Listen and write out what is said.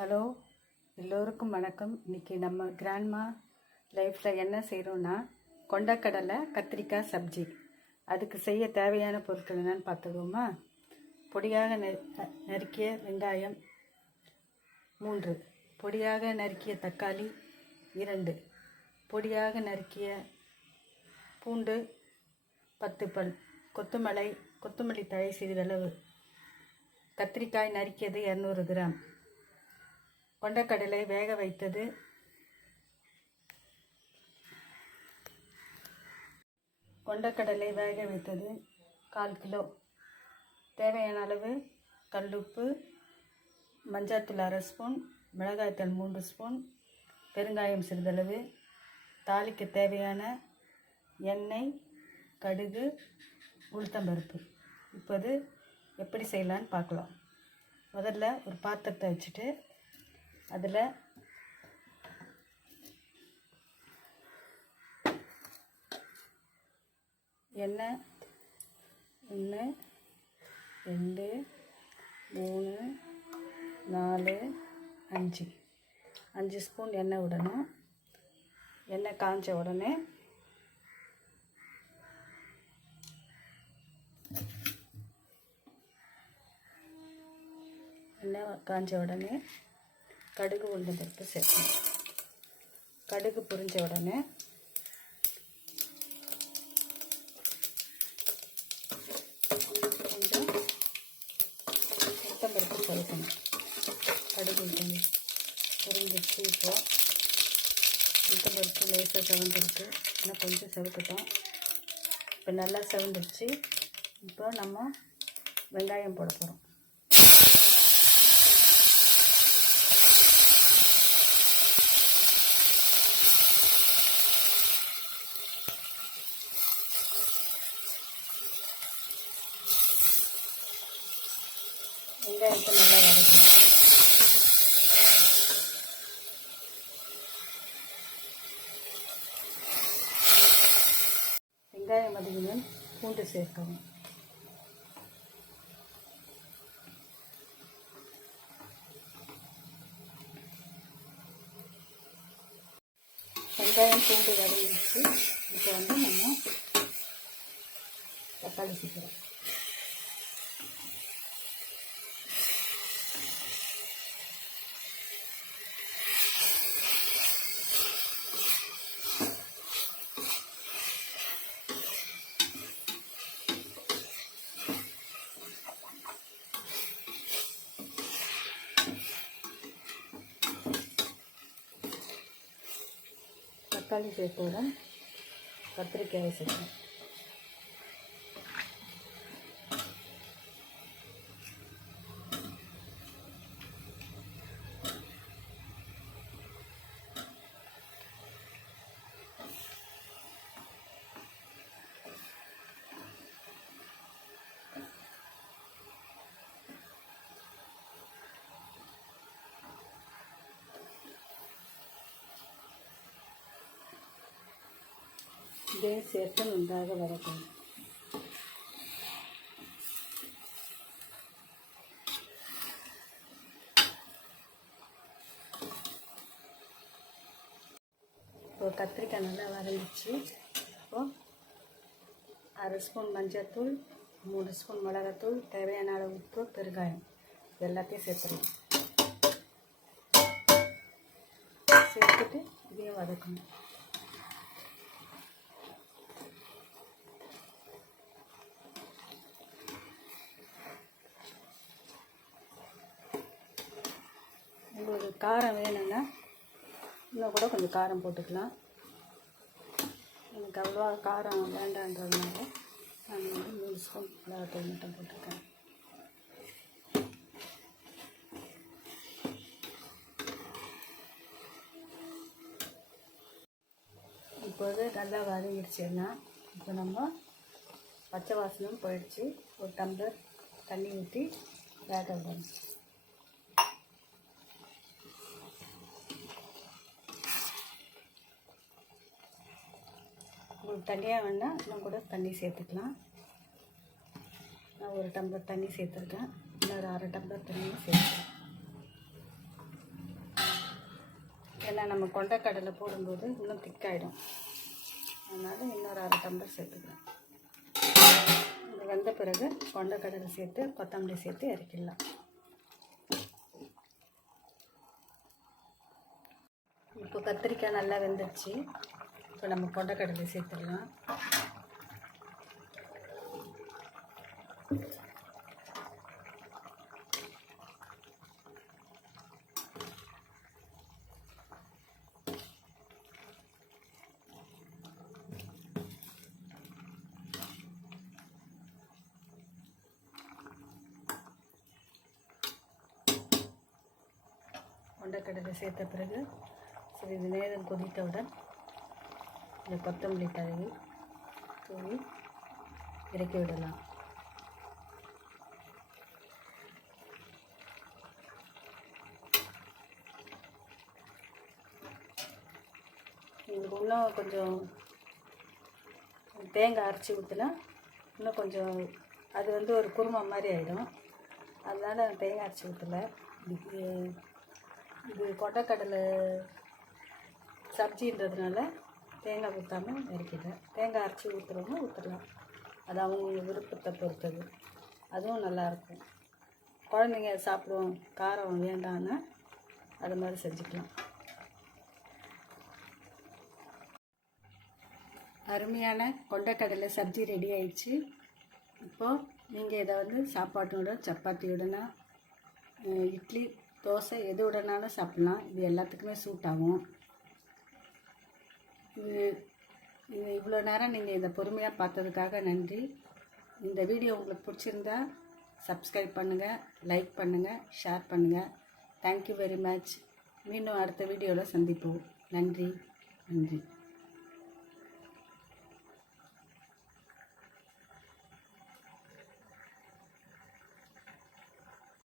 Hello, எல்லோருக்கும் வணக்கம். இன்றைக்கி நம்ம கிராண்ட்மா லைஃப்பில் என்ன செய்கிறோன்னா கொண்டக்கடலை கத்திரிக்காய் சப்ஜி. அதுக்கு செய்ய தேவையான பொருட்கள் என்னென்னு பார்த்துடுவோமா? பொடியாக நறுக்கிய வெங்காயம் 3, பொடியாக நறுக்கிய தக்காளி 2, பொடியாக நறுக்கிய பூண்டு 10 பல், கொத்தமல்லி தழை சிறிதளவு, கத்திரிக்காய் நறுக்கியது 200 கிராம், கொண்டக்கடலை வேக வைத்தது, கொண்டக்கடலை வேக வைத்தது 1/4 கிலோ, தேவையான அளவு கல்லுப்பு, மஞ்சள்தூள் 1/2 ஸ்பூன், மிளகாய்த்தூள் 3 ஸ்பூன், பெருங்காயம் சிறிதளவு, தாளிக்க தேவையான எண்ணெய், கடுகு, உளுத்தம்பருப்பு. இப்போது எப்படி செய்யலான்னு பார்க்கலாம். முதல்ல ஒரு பாத்திரத்தை வச்சுட்டு அதில் எண்ணெய் 1 2 3 4 5 ஸ்பூன் எண்ணெய் விடணும். எண்ணெய் காஞ்ச உடனே கடுகு உளுந்தம்பருப்பு சேர்க்கணும். கடுகு பொரிஞ்ச உடனே கொஞ்சம் உளுத்தம்பருப்பு சேர்க்கணும். கடுகு பொரிஞ்சிச்சு. இப்போது உளுத்தம்பருப்பு லேசாக செவந்திருக்கு, இன்னும் கொஞ்சம் செவக்கட்டும். இப்போ நல்லா செவந்துருச்சு. இப்போ நம்ம வெங்காயம் போட போகிறோம். வெங்காயத்தை நல்லா வதக்கணும். வெங்காயம் வதங்கினால் பூண்டு சேர்க்கணும். வெங்காயம் பூண்டு வதங்கிடுச்சு. இப்போ நம்ம தக்காளி சேர்க்கிறோம். தக்காளி சேர்த்தவுடன் கத்திரிக்காயை சேர்க்கணும். இதை சேர்த்து நன்றாக வதக்கணும். இப்போ கத்திரிக்காய் நல்லா வதங்கிச்சு. இப்போது 1/2 ஸ்பூன் மஞ்சள்தூள், 3 ஸ்பூன் மிளகாத்தூள், தேவையான அளவு உப்பு, பெருங்காயம் எல்லாத்தையும் சேர்த்துடலாம். சேர்த்துட்டு இதையும் வதக்கணும். உங்களுக்கு காரம் வேணும்னா இன்னும் கூட கொஞ்சம் காரம் போட்டுக்கலாம். எனக்கு அவ்வளோவா காரம் வேண்டான்றதுனால நான் 3 ஸ்பூன் மிளகாத்தூள் மட்டும் போட்டிருக்கேன். இப்போது நல்லா வதங்கிடுச்சுன்னா இப்போ நம்ம பச்சை வாசனம் போயிடுச்சு. ஒரு டம்ளர் தண்ணி ஊற்றி வேக விடணும். உங்களுக்கு தண்ணியாக வேணால் இன்னும் கூட தண்ணி சேர்த்துக்கலாம். நான் 1 டம்ளர் தண்ணி சேர்த்துருக்கேன். இன்னொரு 1/2 டம்ளர் தண்ணியும் சேர்த்துக்கிறேன். ஏன்னா நம்ம கொண்டைக்கடலை போடும்போது இன்னும் திக்காயிடும். அதனால் இன்னொரு 1/2 டம்ளர் சேர்த்துக்கலாம். இது வெந்த பிறகு கொண்டைக்கடலை சேர்த்து கொத்தமல்லி சேர்த்து இறக்கிடலாம். இப்போ கத்திரிக்காய் நல்லா வெந்துடுச்சு. இப்போ நம்ம கொண்டைக்கடலை சேர்த்துடலாம். கொண்டைக்கடலை சேர்த்த பிறகு சிறிது நேரம் கொதித்தவுடன் இந்த கொத்தமல்லி தழவி தூவி இறக்கி விடலாம். உங்களுக்கு இன்னும் கொஞ்சம் தேங்காய் அரைச்சி ஊற்றினா இன்னும் கொஞ்சம் அது ஒரு குருமா மாதிரி ஆகிடும். அதனால் தேங்காய் அரைச்சி ஊற்றலை. இது கொண்டைக்கடலை சப்ஜின்றதுனால தேங்காய் ஊற்றாமல் இறக்கிட்டேன். தேங்காய் அரைச்சி ஊற்றுறவங்க ஊற்றலாம். அது அவங்க விருப்பத்தை பொறுத்தது. அதுவும் நல்லாயிருக்கும். குழந்தைங்க சாப்பிடுவோம் காரம் வேண்டான்னா அது மாதிரி செஞ்சுக்கலாம். அருமையான கொண்டைக்கடலை சப்ஜி ரெடி ஆயிடுச்சு. இப்போது நீங்கள் இதை சாப்பாட்டோட சப்பாத்தியோடனா இட்லி தோசை எது உடனாலும் சாப்பிட்லாம். இது எல்லாத்துக்குமே சூட் ஆகும். இது இவ்வளோ நேரம் நீங்கள் இதை பொறுமையாக பார்த்ததுக்காக நன்றி. இந்த வீடியோ உங்களுக்கு பிடிச்சிருந்தா சப்ஸ்கிரைப் பண்ணுங்கள், லைக் பண்ணுங்கள், ஷேர் பண்ணுங்கள். Thank you very much. மீண்டும் அடுத்த வீடியோவில் சந்திப்போம். நன்றி.